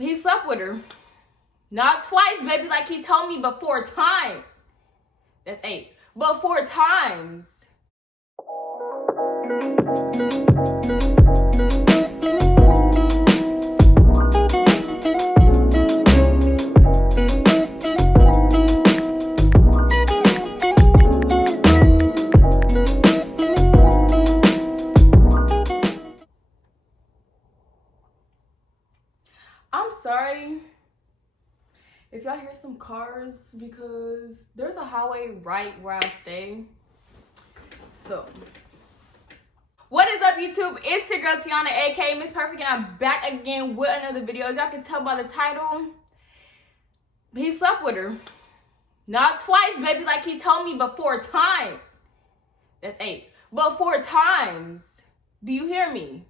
He slept with her. Not twice, baby, like he told me, but 4 times. That's 8. But 4 times. I'm sorry if y'all hear some cars because there's a highway right where I stay. So, what is up, YouTube? It's your girl Tiana, aka Miss Perfect, and I'm back again with another video. As y'all can tell by the title, he slept with her. Not twice, baby, like he told me, but 4 times. That's 8. But 4 times. Do you hear me?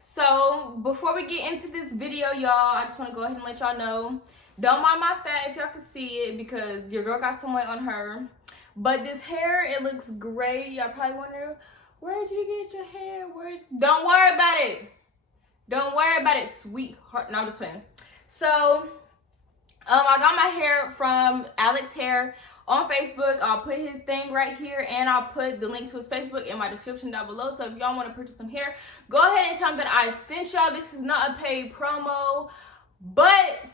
So, before we get into this video, y'all, I just want to go ahead and let y'all know. Don't mind my fat if y'all can see it because your girl got some weight on her. But this hair, it looks great. Y'all probably wonder, where'd you get your hair? Don't worry about it. Don't worry about it, sweetheart. No, I'm just playing. So, I got my hair from Alex Hair on Facebook. I'll put his thing right here, and I'll put the link to his Facebook in my description down below. So if y'all want to purchase some hair, go ahead and tell them that I sent y'all. This is not a paid promo, but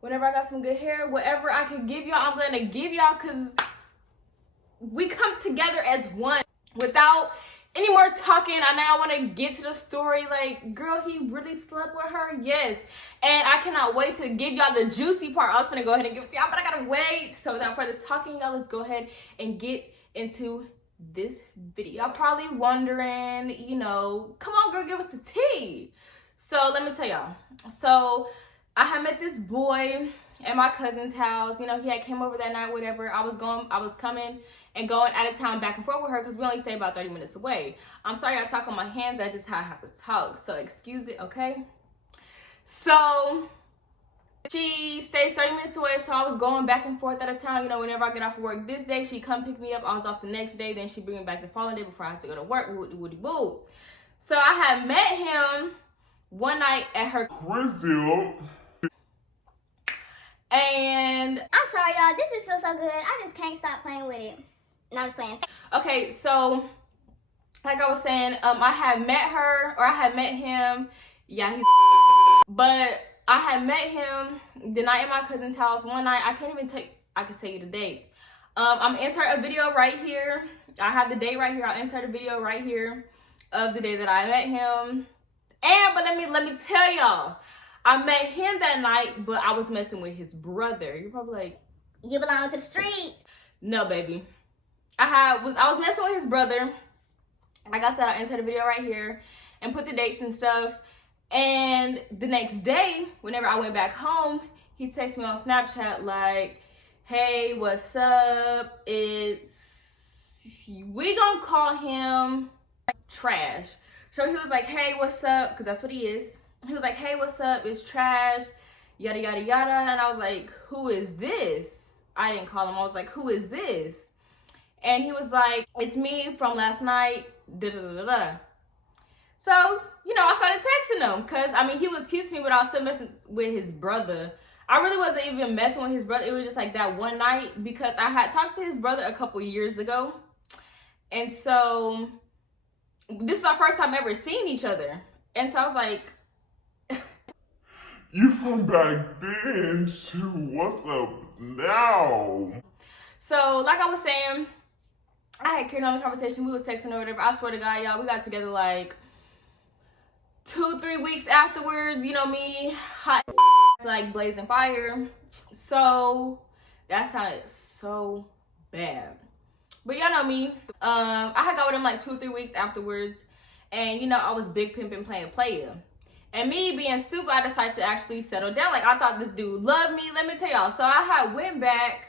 whenever I got some good hair, whatever I can give y'all, I'm going to give y'all because we come together as one. Without any more talking, I now want to get to the story. Like, girl, he really slept with her? Yes. And I cannot wait to give y'all the juicy part. I was going to go ahead and give it to y'all, but I got to wait. So without further talking, y'all, let's go ahead and get into this video. Y'all probably wondering, you know, come on, girl, give us the tea. So let me tell y'all. So I had met this boy at my cousin's house. You know, he had came over that night, whatever. I was coming and going out of town back and forth with her because we only stay about 30 minutes away. I'm sorry I talk on my hands. That's just how I have to talk. So excuse it, okay? So she stays 30 minutes away. So I was going back and forth out of town. You know, whenever I get off of work this day, she come pick me up. I was off the next day. Then she bring me back the following day before I had to go to work. Woody boo. So I had met him one night at her crib. And I'm sorry, y'all. This just feels so good. I just can't stop playing with it. No, I'm just playing. Okay, so like I was saying, I had met her, or I had met him. Yeah, he's but I had met him the night at my cousin's house. One night, I could tell you the date. I'm insert a video right here. I have the date right here. I'll insert a video right here of the day that I met him. But let me tell y'all, I met him that night, but I was messing with his brother. You're probably like, you belong to the streets. No, baby. I was messing with his brother. Like I said, I'll insert a video right here and put the dates and stuff. And the next day, whenever I went back home, he texted me on Snapchat like, hey, what's up? We gonna call him Trash. So he was like, hey, what's up? Because that's what he is. He was like, hey, what's up? It's Trash, yada, yada, yada. And I was like, who is this? I didn't call him. I was like, who is this? And he was like, it's me from last night, da da da da. So, you know, I started texting him because, I mean, he was cute to me, but I was still messing with his brother. I really wasn't even messing with his brother. It was just like that one night because I had talked to his brother a couple years ago. And so this is our first time ever seeing each other. And so I was like, you from back then too, what's up now? So, like I was saying, I had carried on the conversation. We was texting or whatever. I swear to God, y'all, we got together like 2-3 weeks afterwards. You know me, hot like blazing fire. So that sounded so bad. But y'all know me. I had got with him like 2-3 weeks afterwards. And, you know, I was big pimping playing player. And me being stupid, I decided to actually settle down. Like, I thought this dude loved me. Let me tell y'all. So I had went back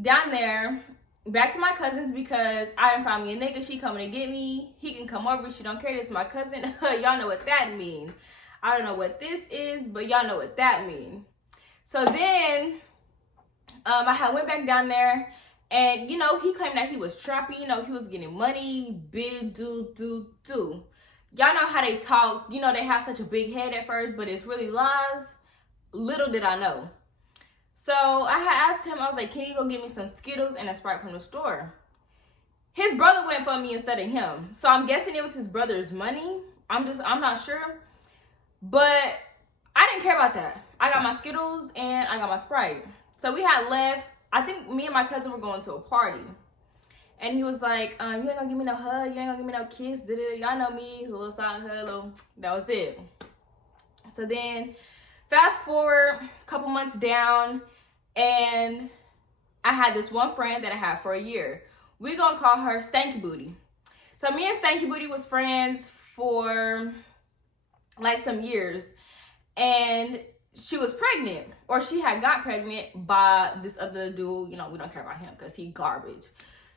down there, back to my cousin's because I didn't find me a nigga. She coming to get me. He can come over. She don't care. This is my cousin. Y'all know what that mean. I don't know what this is, but y'all know what that mean. So then, I had went back down there. And, you know, he claimed that he was trapping. You know, he was getting money. Big do. y'all know how they talk. You know, they have such a big head at first, but it's really lies. Little did I know. So I had asked him, I was like, can you go get me some Skittles and a Sprite from the store? His brother went for me instead of him. So I'm guessing it was his brother's money. I'm not sure. But I didn't care about that. I got my Skittles and I got my Sprite. So we had left. I think me and my cousin were going to a party. And he was like, you ain't gonna give me no hug. You ain't gonna give me no kiss. Y'all know me. A little side hug. That was it. So then fast forward a couple months down. And I had this one friend that I had for a year. We're gonna call her Stanky Booty. So me and Stanky Booty was friends for like some years. And she was pregnant, or she had got pregnant by this other dude. You know, we don't care about him because he garbage.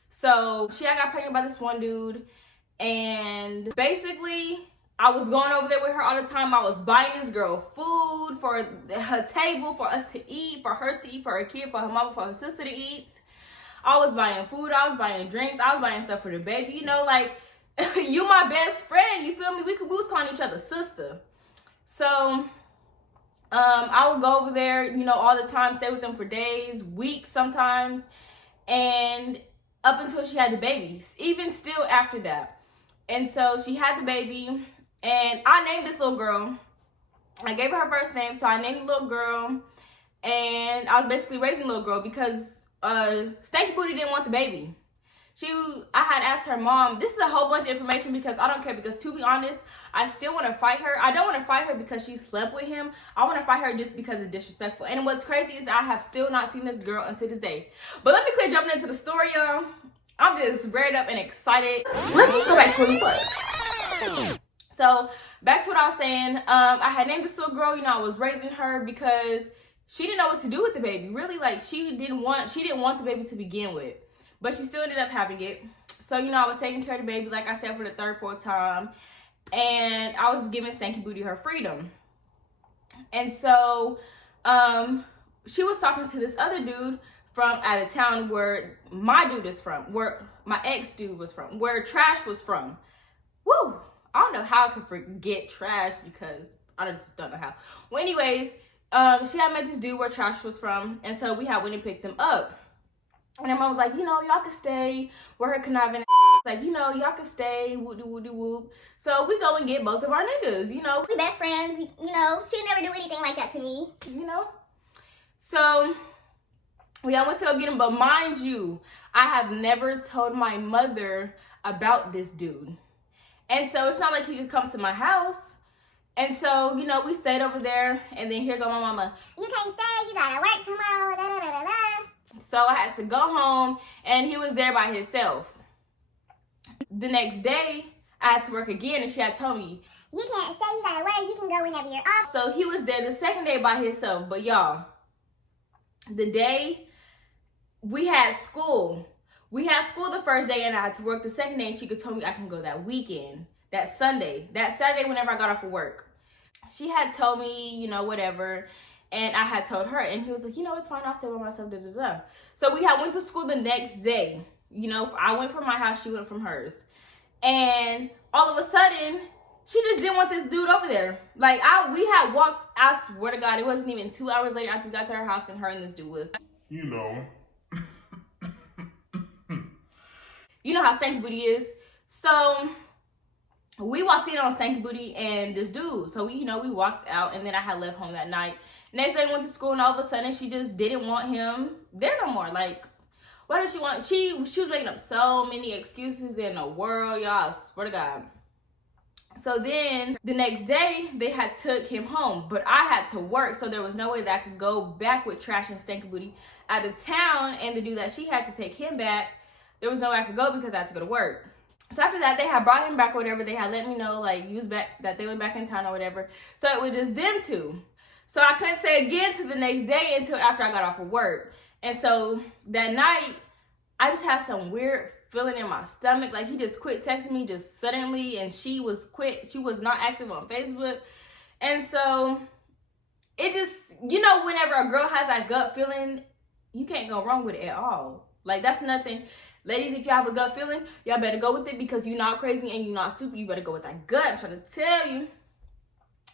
So she had got pregnant by this one dude. And basically, I was going over there with her all the time. I was buying this girl food for her table, for us to eat, for her to eat, for her kid, for her mama, for her sister to eat. I was buying food. I was buying drinks. I was buying stuff for the baby. You know, like, you my best friend. You feel me? We was calling each other sister. So I would go over there, you know, all the time, stay with them for days, weeks sometimes, and up until she had the babies, even still after that. And so she had the baby, and I named this little girl. I gave her first name, so I named the little girl, and I was basically raising the little girl because Stanky Booty didn't want the baby. I had asked her mom, this is a whole bunch of information because I don't care, because to be honest, I still want to fight her. I don't want to fight her because she slept with him. I want to fight her just because it's disrespectful. And what's crazy is I have still not seen this girl until this day. But let me quit jumping into the story, y'all. I'm just reared up and excited. Let's just go back to the first. So back to what I was saying. I had named this little girl, you know, I was raising her because she didn't know what to do with the baby. Really, like, she didn't want the baby to begin with. But she still ended up having it. So, you know, I was taking care of the baby, like I said, for the third, fourth time. And I was giving Stanky Booty her freedom. And so, she was talking to this other dude from out of town where my dude is from, where my ex-dude was from, where Trash was from. Woo! I don't know how I could forget Trash because I just don't know how. Well, anyways, she had met this dude where Trash was from. And so we had went and picked them up. And her mom was like, you know, y'all can stay. We're her conniving. Like, you know, y'all can stay. Whoop-de-whoop-de-whoop. So we go and get both of our niggas, you know. We best friends. You know, she'd never do anything like that to me. You know. So we all went to go get him. But mind you, I have never told my mother about this dude. And so it's not like he could come to my house. And so, you know, we stayed over there. And then here go my mama. You can't stay. You gotta work tomorrow. Da-da-da-da-da. So I had to go home, and he was there by himself. The next day, I had to work again, and she had told me, you can't stay, you gotta work, you can go whenever you're off. So he was there the second day by himself. But y'all, the day we had school the first day, and I had to work the second day, and she could tell me I can go that weekend, that Sunday, that Saturday whenever I got off of work. She had told me, you know, whatever. And I had told her, and he was like, you know, it's fine, I'll stay by myself, da-da-da. So we had went to school the next day. You know, I went from my house, she went from hers. And all of a sudden, she just didn't want this dude over there. Like, we had walked, I swear to God, it wasn't even 2 hours later after we got to her house, and her and this dude was, you know. You know how Stanky Booty is. So we walked in on Stanky Booty and this dude. So we walked out, and then I had left home that night. Next day I went to school, and all of a sudden she just didn't want him there no more. Like, why did she want? She was making up so many excuses in the world, y'all. I swear to God. So then the next day they had took him home, but I had to work, so there was no way that I could go back with Trash and Stanky Booty out of town, and the dude that she had to take him back, there was no way I could go because I had to go to work. So after that, they had brought him back or whatever. They had let me know, like, that they were back in town or whatever. So it was just them two. So I couldn't say again to the next day until after I got off of work. And so that night, I just had some weird feeling in my stomach. Like, he just quit texting me just suddenly, and she was not active on Facebook. And so it just, you know, whenever a girl has that gut feeling, you can't go wrong with it at all. Like, that's nothing. Ladies, if you have a gut feeling, y'all better go with it because you're not crazy and you're not stupid. You better go with that gut. I'm trying to tell you.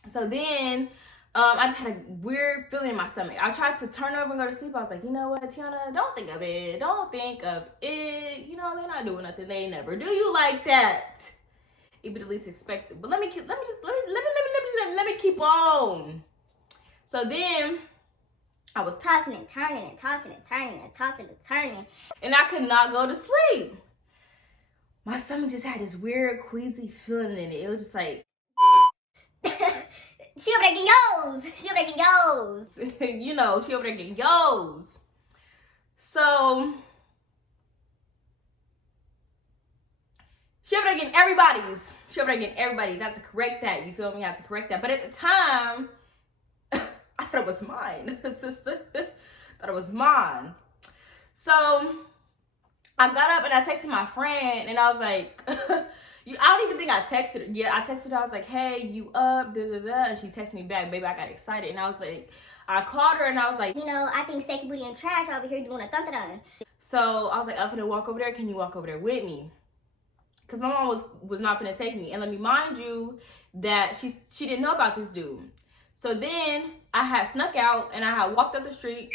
So then, I just had a weird feeling in my stomach. I tried to turn over and go to sleep. I was like, you know what, Tiana, don't think of it. Don't think of it. You know, they're not doing nothing. They never do you like that. It would at least expect it. But let me keep on. So then I was Tossing and turning and tossing and turning and tossing and turning. and I could not go to sleep. My stomach just had this weird queasy feeling in it. It was just like, She over there getting yo's. She over there getting yo's. you know, she over there getting yo's. So she over there getting everybody's. She over there getting everybody's. I have to correct that. You feel me? I have to correct that. But at the time, I thought it was mine, sister. Thought it was mine. So I got up and I texted my friend and I was like, I don't even think I texted her. Yeah, I texted her. I was like, hey, you up? Da, da, da. And she texted me back. Baby, I got excited. And I was like, I called her and I was like, You know, I think Steaky Booty and Trash over here doing a thump-a-dun. so I was like, I'm finna walk over there. Can you walk over there with me? Because my mom was not finna take me. And let me mind you that she didn't know about this dude. So then I had snuck out and I had walked up the street.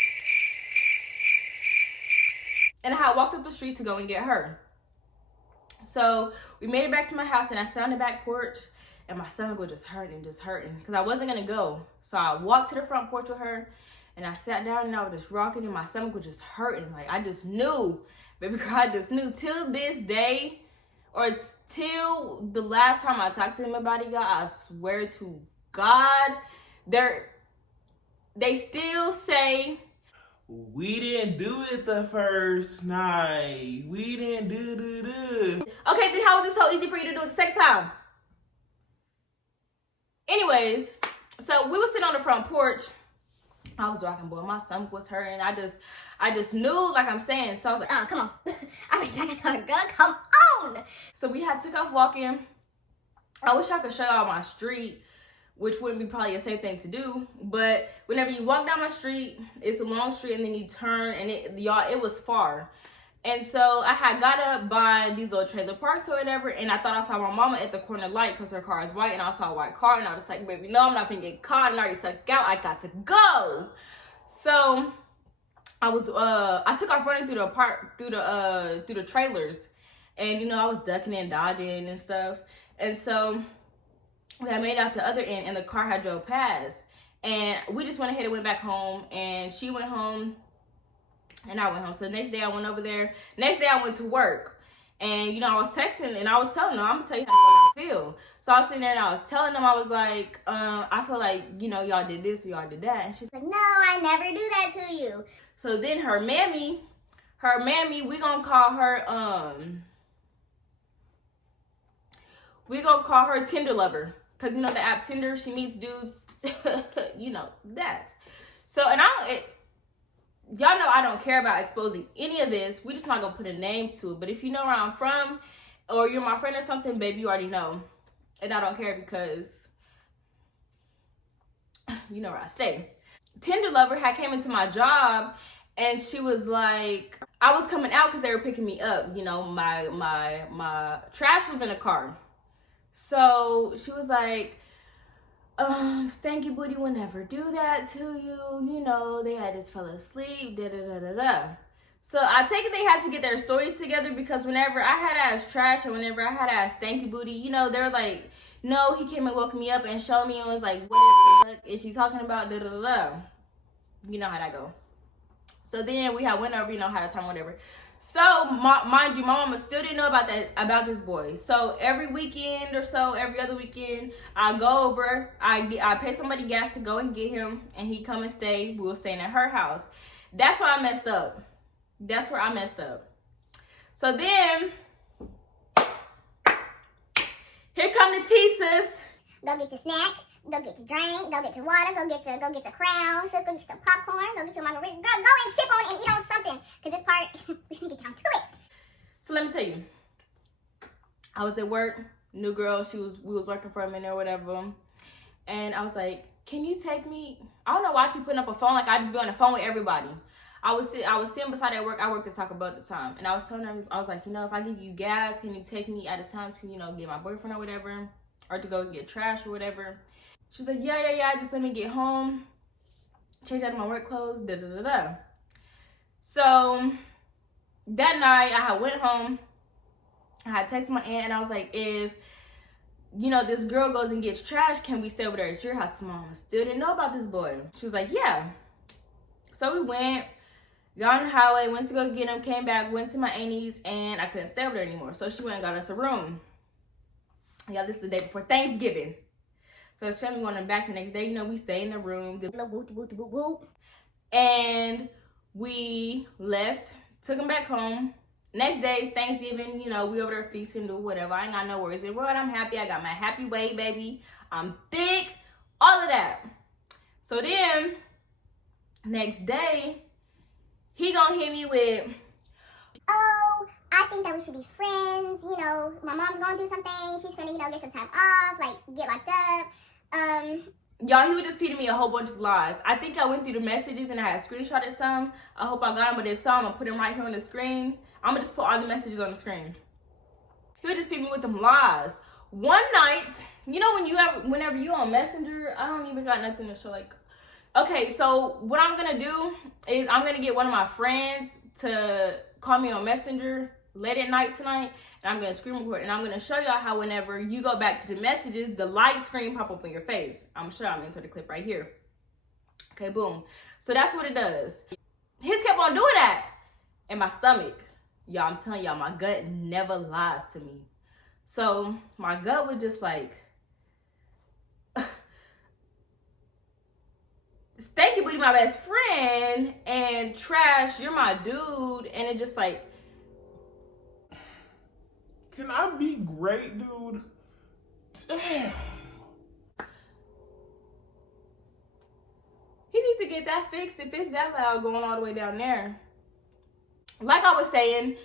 And I had walked up the street to go and get her. So we made it back to my house and I sat on the back porch and my stomach was just hurting because I wasn't gonna go. So I walked to the front porch with her and I sat down and I was just rocking and my stomach was just hurting. Like I just knew, baby girl, I just knew till this day or till the last time I talked to him about it, y'all, I swear to God, they still say, we didn't do it the first night. We didn't do. okay, then how was it so easy for you to do it the second time? Anyways, so we were sitting on the front porch. I was rocking, boy. My stomach was hurting. I just knew, like I'm saying. So I was like, Oh, come on. I wish I could tell her, girl, come on. so we had took off walking. I wish I could show y'all my street, which wouldn't be probably a safe thing to do. But whenever you walk down my street, it's a long street and then you turn and it was far. And so I had got up by these little trailer parks or whatever, and I thought I saw my mama at the corner light because her car is white, and I saw a white car, and I was like, baby, no, I'm not finna get caught, and I already took out, I got to go. So I took off running through the park, through the trailers, and you know, I was ducking and dodging and stuff. And so we had made it out the other end and the car had drove past, and we just went ahead and went back home, and she went home and I went home. So the next day I went over there. Next day I went to work, and you know, I was texting and I was telling them, I'm gonna tell you how I feel. So I was sitting there and I was telling them, I was like, I feel like, you know, y'all did this or y'all did that. And she's Like, no, I never do that to you. so then her mammy, we gonna call her Tinder lover. Cause you know the app Tinder, she meets dudes, you know, that. So, and y'all know I don't care about exposing any of this. We just not gonna put a name to it. But if you know where I'm from, or you're my friend or something, baby, you already know. And I don't care because you know where I stay. Tinder lover had came into my job, and she was like, I was coming out because they were picking me up. You know, my trash was in a car. So she was like, Stanky Booty will never do that to you. You know, they had just fell asleep, da-da-da-da-da. So I take it they had to get their stories together, because whenever I had asked Trash and whenever I had asked Stanky Booty, you know, they were like, no, he came and woke me up and showed me and was like, what the fuck is she talking about, da-da-da-da. You know how that go. So then we had went over, you know, had a time, whatever. So, mind you, my mama still didn't know about this boy. So every weekend or so, every other weekend, I go over, I pay somebody gas to go and get him, and he come and stay. We were staying at her house. That's where I messed up. That's where I messed up. So then, here come the T-sis. Go get your snack. Go get your drink. Go get your water. Go get your crown. Sis, go get some popcorn. Go get your margarita. Girl, go and sip on it and eat on something. Because this part, we can get down to it. So let me tell you. I was at work. New girl. We was working for a minute or whatever. And I was like, can you take me? I don't know why I keep putting up a phone. Like, I just be on the phone with everybody. I was sitting beside her at work. I worked at Taco Bell at the time, and I was telling her, I was like, you know, if I give you gas, can you take me out of town to, you know, get my boyfriend or whatever, or to go get trash or whatever? She was like, yeah, just let me get home, change out of my work clothes, da da da da. So that night I had went home. I had texted my aunt and I was like, if, you know, this girl goes and gets trash, can we stay over there at your house? Because my mama still didn't know about this boy. She was like, yeah. So we went, got on the highway, went to go get him, came back, went to my auntie's, and I couldn't stay over there anymore. So she went and got us a room. Yeah, this is the day before Thanksgiving. So his family went back the next day. You know, we stayed in the room. And we left, took him back home. Next day, Thanksgiving, you know, we over there feasting, do whatever. I ain't got no worries in the world. I'm happy. I got my happy weight, baby. I'm thick. All of that. So then, next day, he gonna hit me with, oh, I think that we should be friends. You know, my mom's going through something. She's gonna, you know, get some time off, like, get locked up. Y'all, he was just feeding me a whole bunch of lies. I think I went through the messages and I had screenshotted some. I hope I got them, but if so, I'm gonna put them right here on the screen. I'm gonna just put all the messages on the screen. He would just feed me with them lies. One night, you know, whenever you on Messenger, I don't even got nothing to show. Like, okay, so what I'm gonna do is I'm gonna get one of my friends to call me on Messenger late at night tonight, and I'm gonna screen record, and I'm gonna show y'all how whenever you go back to the messages, the light screen pop up on your face. I'm sure I'm gonna insert the clip right here. Okay, boom. So that's what it does. His kept on doing that, and my stomach. Y'all, I'm telling y'all, my gut never lies to me. So my gut was just like, Stanky Booty, my best friend, and Trash, you're my dude. And it just like, Can I be great, dude? Damn. he needs to get that fixed if it's that loud going all the way down there. Like I was saying,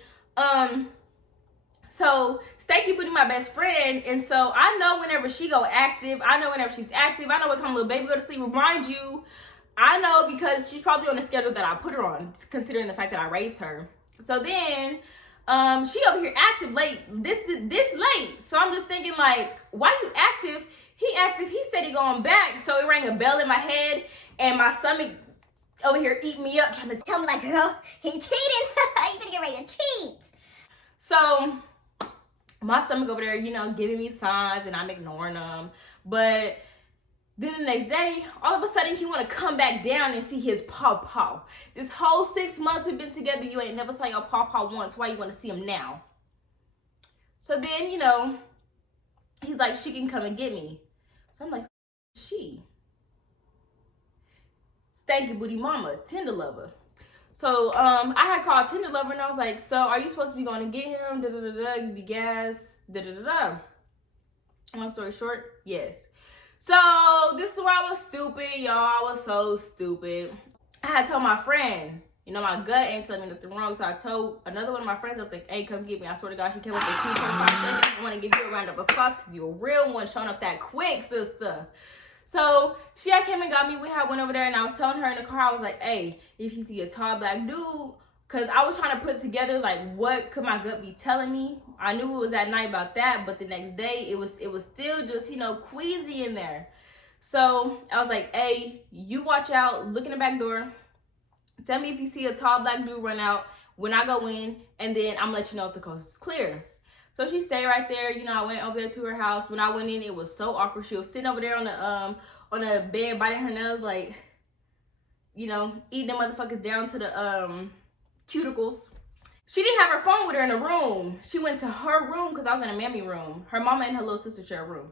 so Stanky Booty my best friend, and so I know whenever she go active, I know whenever she's active, I know what time little baby go to sleep. Remind you, I know because she's probably on the schedule that I put her on, considering the fact that I raised her. So then, she over here active late, this late. So I'm just thinking like, why you active? He active, he said he going back. So it rang a bell in my head, and my stomach over here eating me up, trying to Tell me, like, girl, he cheated. You gonna get ready to cheat. So my stomach over there, you know, giving me signs, and I'm ignoring them. But then the next day, all of a sudden, he want to come back down and see his paw. This whole 6 months we've been together, you ain't never saw your paw once. Why you want to see him now? So then, you know, he's like, she can come and get me. So I'm like, she? Stanky Booty Mama, Tinder Lover. So I had called Tinder Lover, and I was like, so are you supposed to be going to get him? Give you gas, Long story short, yes. So this is where I was stupid, y'all. I was so stupid. I had told my friend, you know, my gut ain't telling me nothing wrong. So I told another one of my friends, I was like, hey, come get me. I swear to God, she came up in 2.5 seconds. I want to give you a round of applause because you're a real one, showing up that quick, sister. So she had came and got me. We had went over there, and I was telling her in the car, I was like, hey, if you see a tall black dude, because I was trying to put together, like, what could my gut be telling me? I knew it was that night about that, but the next day, it was still just, you know, queasy in there. So I was like, hey, you watch out, look in the back door. Tell me if you see a tall black dude run out when I go in, and then I'm gonna let you know if the coast is clear. So she stayed right there. You know, I went over there to her house. When I went in, it was so awkward. She was sitting over there on the bed, biting her nails, like, you know, eating them motherfuckers down to the cuticles. She didn't have her phone with her in the room. She went to her room because I was in a mammy room. Her mama and her little sister share a room.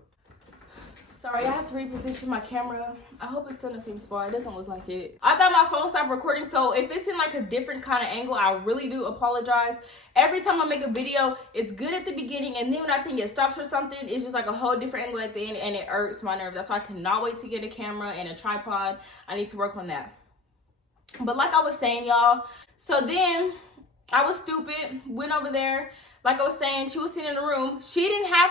Sorry, I had to reposition my camera. I hope it's still in the same spot. It doesn't look like it. I thought my phone stopped recording, so if it's in like a different kind of angle, I really do apologize. Every time I make a video, it's good at the beginning, and then when I think it stops or something, it's just like a whole different angle at the end, and it irks my nerves. That's why I cannot wait to get a camera and a tripod. I need to work on that. But like I was saying, y'all, so then I was stupid, went over there. Like I was saying, she was sitting in the room. She didn't have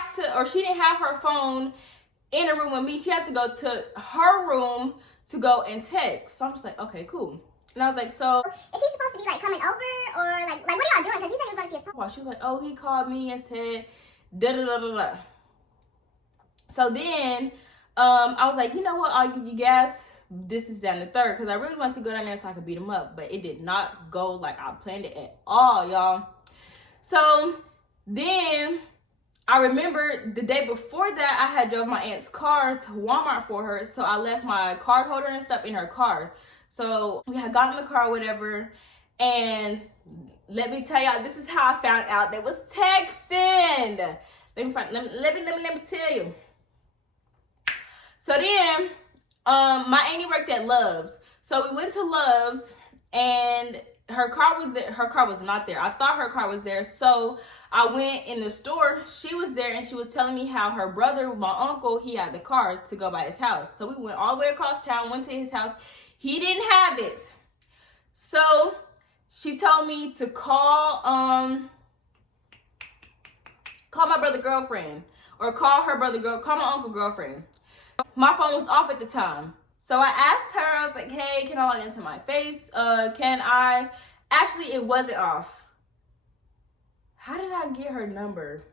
her phone in a room with me. She had to go to her room to go and text. So I'm just like, okay, cool. And I was like, so Is he supposed to be like coming over, or like what are y'all doing? Because he said he was going to see his papa. she was like, oh, he called me and said da da da da da. So then I was like, you know what, I'll give you gas. This is down the 3rd, because I really wanted to go down there so I could beat him up, but it did not go like I planned it at all, y'all. So then I remember the day before that, I had drove my aunt's car to Walmart for her, so I left my card holder and stuff in her car. So we had gotten in the car or whatever, and let me tell y'all, this is how I found out they was texting. Let me tell you. So then, my auntie worked at Love's. So we went to Love's, and her car was there. Her car was not there. I thought her car was there. So I went in the store. She was there, and she was telling me how her brother, my uncle, he had the car to go by his house. So we went all the way across town, went to his house. He didn't have it. So she told me to call my brother girlfriend, or call her brother call my uncle girlfriend. My phone was off at the time. So I asked her, I was like, hey, can I log into my face? Can I? Actually, it wasn't off. How did I get her number?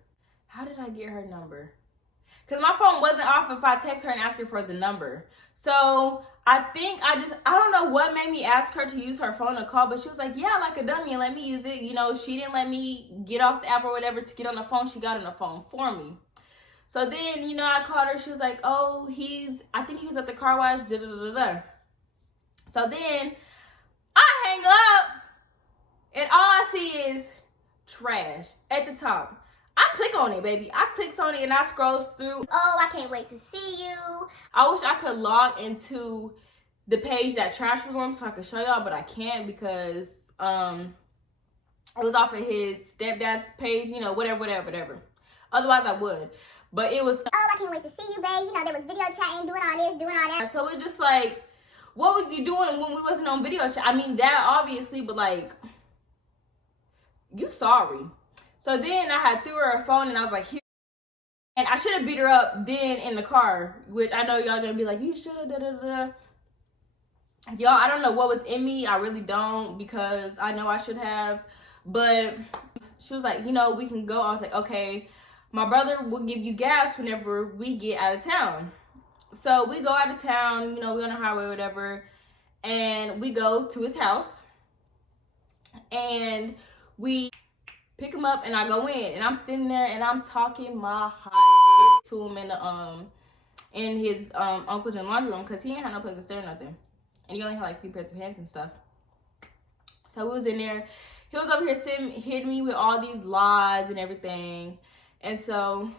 Because my phone wasn't off if I text her and ask her for the number. So I think I don't know what made me ask her to use her phone to call, but she was like, yeah, like a dummy, and let me use it. You know, she didn't let me get off the app or whatever to get on the phone. She got on the phone for me. So then, you know, I called her. She was like, oh, I think he was at the car wash, da da da da. So then I hang up, and all I see is trash at the top. I click on it, baby. I clicks on it, and I scrolls through. Oh, I can't wait to see you. I wish I could log into the page that trash was on so I could show y'all, but I can't because it was off of his stepdad's page, you know, whatever. Otherwise, I would. But it was, oh, I can't wait to see you, babe. You know, there was video chatting, doing all this, doing all that. so it's just like, what was you doing when we wasn't on video chat? I mean, that obviously, but like, you sorry. So then I had threw her phone, and I was like, here. And I should have beat her up then in the car, which I know y'all gonna be like, you should have, da da da. Y'all, I don't know what was in me. I really don't, because I know I should have. But she was like, you know, we can go. I was like, okay. My brother will give you gas whenever we get out of town. So we go out of town, you know, we're on the highway or whatever, and we go to his house, and we pick him up, and I go in, and I'm sitting there, and I'm talking my hot shit to him in his uncle's laundry room, because he ain't had no place to stay or nothing, and he only had like 3 pairs of pants and stuff. So we was in there. He was over here hitting me with all these lies and everything. And so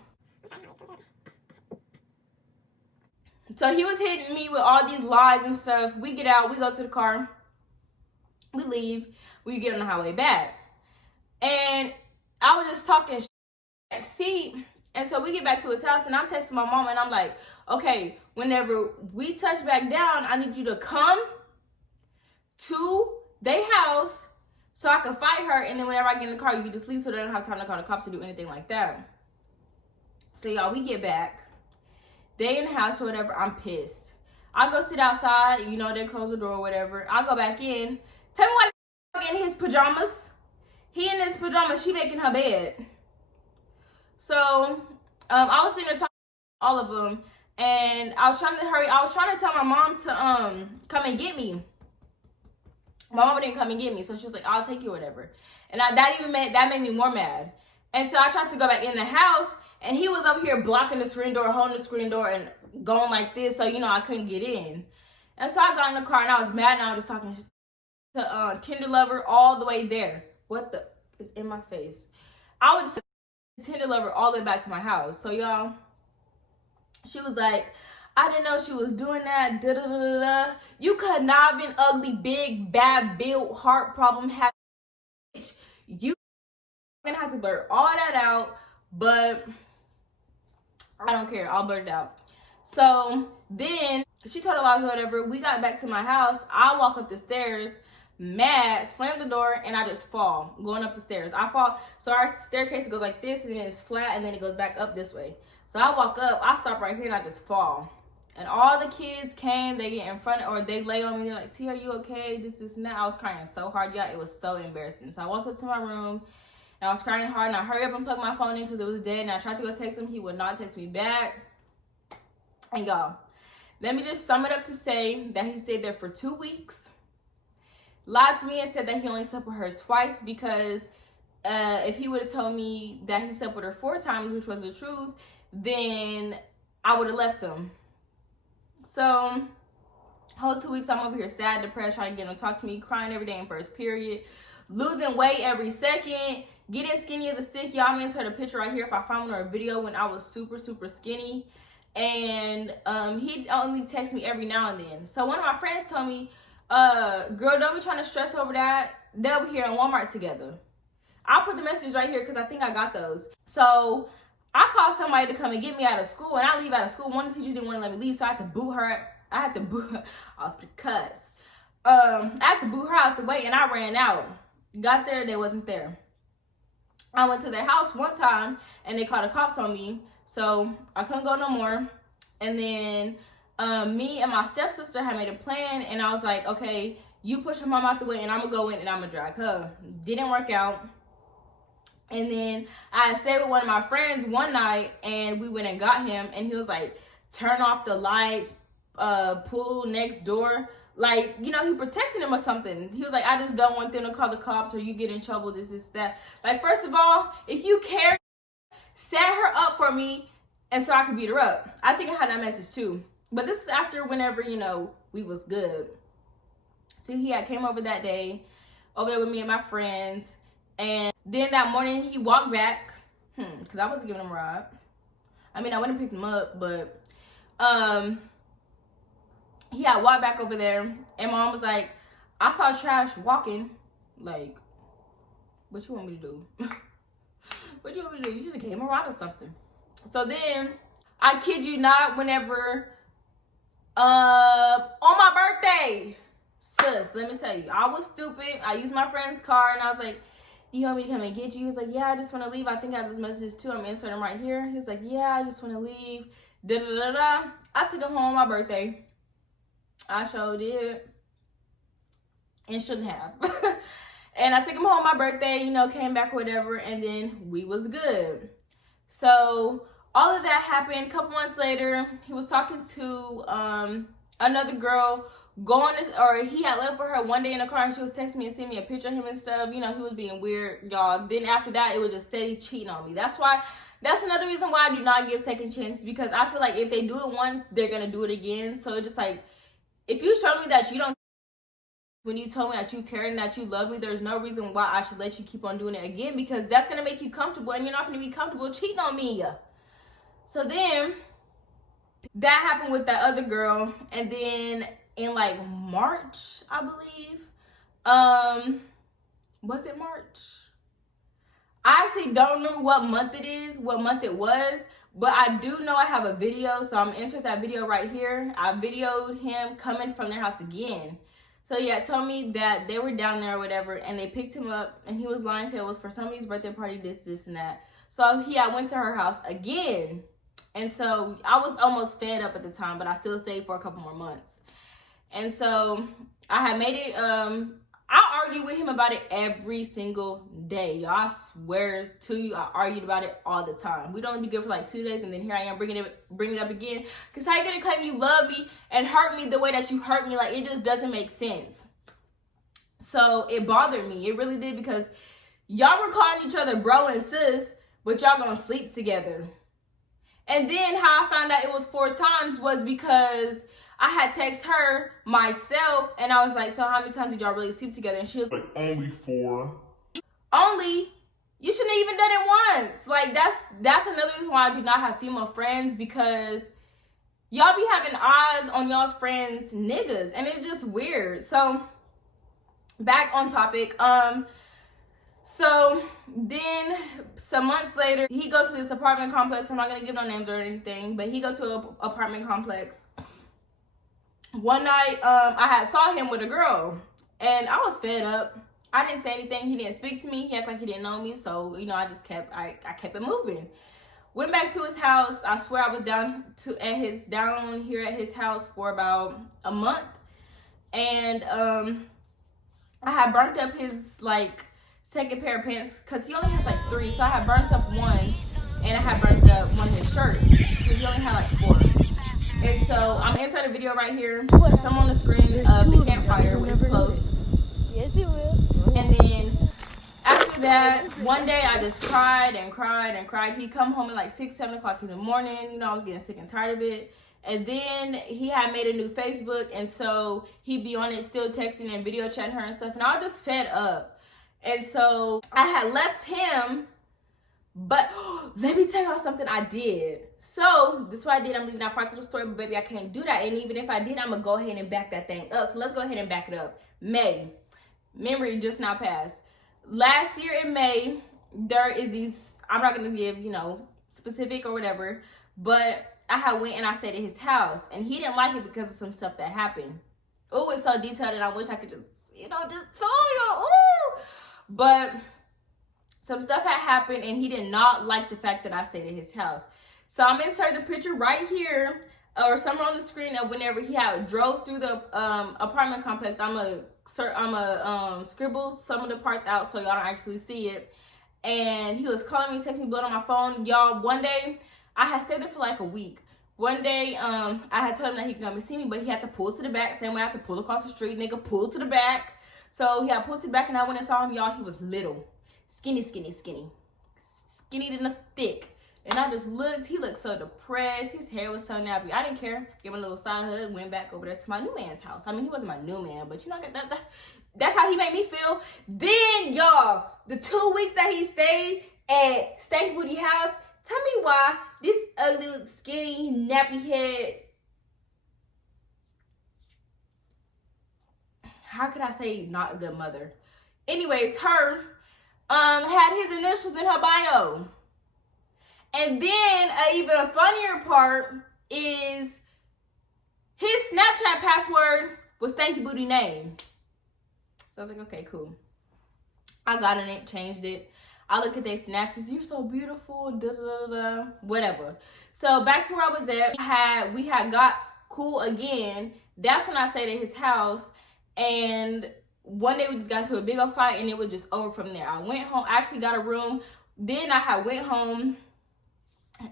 he was hitting me with all these lies and stuff. We get out, we go to the car, we leave, we get on the highway back. And I was just talking back seat. And so we get back to his house, and I'm texting my mom, and I'm like, okay, whenever we touch back down, I need you to come to their house so I can fight her, and then whenever I get in the car, you just leave so they don't have time to call the cops to do anything like that. So y'all, we get back. They in the house or whatever, I'm pissed. I go sit outside, you know, they close the door or whatever. I go back in. Tell me why in his pajamas. He in his pajamas, she making her bed. So, I was sitting there talking to all of them, and I was trying to hurry. I was trying to tell my mom to come and get me. My mama didn't come and get me, so she was like, I'll take you or whatever. And that made me more mad. And so I tried to go back in the house, and he was over here blocking the screen door, holding the screen door, and going like this, so, you know, I couldn't get in. And so I got in the car, and I was mad, and I was just talking to Tinder Lover all the way there. What the is in my face? I was just Tinder Lover all the way back to my house. So, y'all, she was like, I didn't know she was doing that. Da, da, da, da, da. You could not have been ugly, big, bad, built, heart problem, having bitch. You gonna have to blur all that out, but I don't care. I'll blur it out. So then she told her lies or whatever. We got back to my house. I walk up the stairs, mad, slam the door, and I just fall going up the stairs. I fall. So our staircase goes like this, and then it's flat, and then it goes back up this way. So I walk up. I stop right here, and I just fall. And all the kids came, they get in front, or they lay on me, they're like, T, are you okay? This and that. I was crying so hard, y'all. It was so embarrassing. So I walked up to my room, and I was crying hard, and I hurried up and plugged my phone in because it was dead, and I tried to go text him. He would not text me back. And y'all, let me just sum it up to say that he stayed there for 2 weeks. Lied to me and said that he only slept with her twice because if he would have told me that he slept with her 4 times, which was the truth, then I would have left him. So, whole 2 weeks, I'm over here sad, depressed, trying to get him to talk to me, crying every day in first period, losing weight every second, getting skinny as a stick. Y'all, I'm gonna insert a picture right here if I find one or a video when I was super, super skinny. And he only texts me every now and then. So one of my friends told me, girl, don't be trying to stress over that. They'll be here in Walmart together. I'll put the message right here because I think I got those. So I called somebody to come and get me out of school, and I leave out of school. One of the teachers didn't want to let me leave, so I had to boot her. I had to boot her. I was cuss. I had to boot her out the way, and I ran out. Got there, they wasn't there. I went to their house one time, and they called the cops on me, so I couldn't go no more. And then me and my stepsister had made a plan, and I was like, okay, you push your mom out the way, and I'm gonna go in and I'm gonna drag her. Didn't work out. And then I stayed with one of my friends one night, and we went and got him, and he was like, turn off the lights, pool next door. Like, you know, he protected him or something. He was like, I just don't want them to call the cops or you get in trouble, this, that. Like, first of all, if you care, set her up for me and so I could beat her up. I think I had that message too. But this is after whenever, you know, we was good. So he had came over that day, over there with me and my friends. And then that morning he walked back, because I wasn't giving him a ride. I mean, I went and picked him up, but he had walked back over there, and mom was like, I saw Trash walking. Like, what you want me to do? What you want me to do? You should have came around or something. So then, I kid you not, whenever, on my birthday, sis, let me tell you, I was stupid. I used my friend's car, and I was like, do you want me to come and get you? He was like, yeah, I just want to leave. I think I have this messages too. I'm inserting them right here. He was like, yeah, I just want to leave. Da da da da. I took him home on my birthday. I sure did. And shouldn't have. And I took him home on my birthday, you know, came back or whatever, and then we was good. So all of that happened. A couple months later, he was talking to another girl, or he had left for her one day in the car, and she was texting me and sending me a picture of him and stuff. You know, he was being weird, y'all. Then after that, it was just steady cheating on me. That's another reason why I do not give second chances, because I feel like if they do it once, they're gonna do it again. So it's just like, if you show me that you don't, when you told me that you care and that you love me, there's no reason why I should let you keep on doing it again, because that's gonna make you comfortable, and you're not gonna be comfortable cheating on me. So then that happened with that other girl, and then in like March, I believe, was it March? I actually don't remember what month it was, but I do know I have a video, so I'm gonna insert that video right here. I videoed him coming from their house again. So yeah, told me that they were down there or whatever, and they picked him up, and he was lying to it was for somebody's birthday party, this and that. So I went to her house again, and so I was almost fed up at the time, but I still stayed for a couple more months. And so I had made it, I argue with him about it every single day. Y'all, I swear to you, I argued about it all the time. We'd only be good for like 2 days, and then here I am bringing it up again. Because how you gonna claim you love me and hurt me the way that you hurt me? Like, it just doesn't make sense. So it bothered me. It really did, because y'all were calling each other bro and sis, but y'all gonna sleep together. And then how I found out it was 4 times was because I had texted her myself, and I was like, so how many times did y'all really sleep together? And she was Like, only 4. Only? You shouldn't have even done it once. Like, that's another reason why I do not have female friends, because y'all be having eyes on y'all's friends' niggas, and it's just weird. So, back on topic. So then some months later, he goes to this apartment complex. I'm not gonna give no names or anything, but he go to an apartment complex. One night, I had saw him with a girl, and I was fed up. I didn't say anything. He didn't speak to me. He acted like he didn't know me. So, you know, I kept it moving. Went back to his house. I swear I was down here at his house for about a month. And I had burnt up his like second pair of pants because he only has like 3. So I had burnt up one, and I had burnt up one of his shirts because he only had like 4. And so I'm gonna insert a video right here. There's some on the screen of the campfire with his clothes. Yes, it will. And then after that, one day I just cried and cried and cried. He'd come home at like 6, 7 o'clock in the morning. You know, I was getting sick and tired of it. And then he had made a new Facebook, and so he'd be on it still texting and video chatting her and stuff. And I was just fed up. And so I had left him, but let me tell y'all something I did. So this is what I did. I'm leaving out parts of the story, but baby, I can't do that. And even if I did, I'm gonna go ahead and back that thing up. So let's go ahead and back it up. May, memory just now passed. Last year in May, there is these, I'm not gonna give, you know, specific or whatever, but I had went and I stayed at his house, and he didn't like it because of some stuff that happened. Oh, it's so detailed and I wish I could just, you know, just tell y'all. Ooh. But some stuff had happened, and he did not like the fact that I stayed at his house. So I'm insert the picture right here, or somewhere on the screen of whenever he had drove through the apartment complex. I'm a scribble some of the parts out so y'all don't actually see it. And he was calling me, texting me, blood on my phone. Y'all, one day, I had stayed there for like a week. One day, I had told him that he could come and see me, but he had to pull to the back. Same way I had to pull across the street. Nigga, pull to the back. So he had pulled to the back, and I went and saw him. Y'all, he was little. Skinny, skinny, skinny. Skinny than a stick. And I just looked. He looked so depressed. His hair was so nappy. I didn't care. Gave him a little side hug. Went back over there to my new man's house. I mean, he wasn't my new man, but you know, that's how he made me feel. Then, y'all, the 2 weeks that he stayed at Stanky Booty house, tell me why this ugly, little skinny, nappy head, how could I say not a good mother? Anyways, her had his initials in her bio. And then an even funnier part is his Snapchat password was Stanky Booty name. So I was like, okay, cool. I got in it, changed it. I look at their snaps, you're so beautiful, da da da da, whatever. So back to where I was at, we had got cool again. That's when I stayed at his house, and one day we just got into a big old fight, and it was just over from there. I went home, I actually got a room. Then I had went home,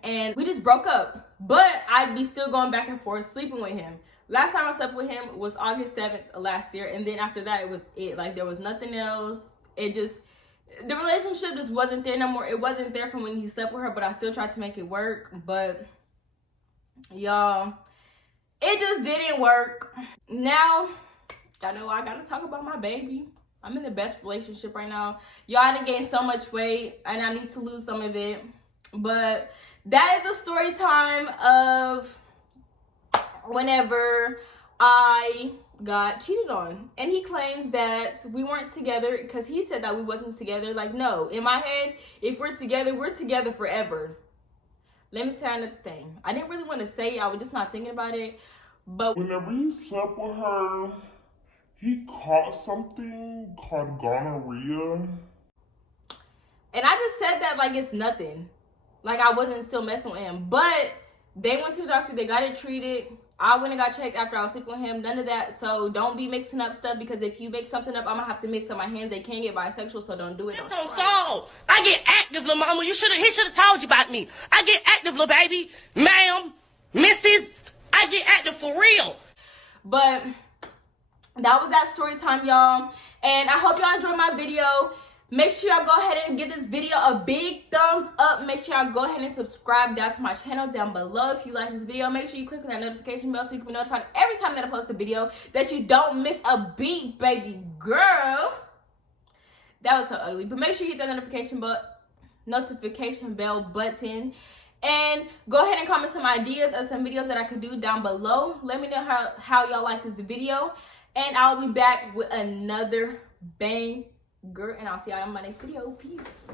and we just broke up. But I'd be still going back and forth, sleeping with him. Last time I slept with him was August 7th of last year, and then after that, it was it. Like, there was nothing else. The relationship just wasn't there no more. It wasn't there from when he slept with her, but I still tried to make it work. But y'all, it just didn't work. Now, I know I gotta talk about my baby. I'm in the best relationship right now. Y'all, I done gained so much weight, and I need to lose some of it. But that is a story time of whenever I got cheated on. And he claims that we weren't together because he said that we wasn't together. Like, no, in my head, if we're together forever. Let me tell you another thing. I didn't really want to say it. I was just not thinking about it. But whenever he slept with her, he caught something called gonorrhea. And I just said that like it's nothing. Like I wasn't still messing with him. But they went to the doctor. They got it treated. I went and got checked after I was sleeping with him. None of that. So don't be mixing up stuff, because if you mix something up, I'm going to have to mix up my hands. They can get bisexual, so don't do it. It's on Saul. I get active, little mama. He should have told you about me. I get active, little baby. Ma'am, missus, I get active for real. But that was that story time, y'all. And I hope y'all enjoyed my video. Make sure y'all go ahead and give this video a big thumbs up. Make sure y'all go ahead and subscribe down to my channel down below. If you like this video, make sure you click on that notification bell so you can be notified every time that I post a video, that you don't miss a beat, baby girl. That was so ugly. But make sure you hit that notification bell button. And go ahead and comment some ideas of some videos that I could do down below. Let me know how y'all like this video. And I'll be back with another bang. Girl, and I'll see y'all in my next video. Peace.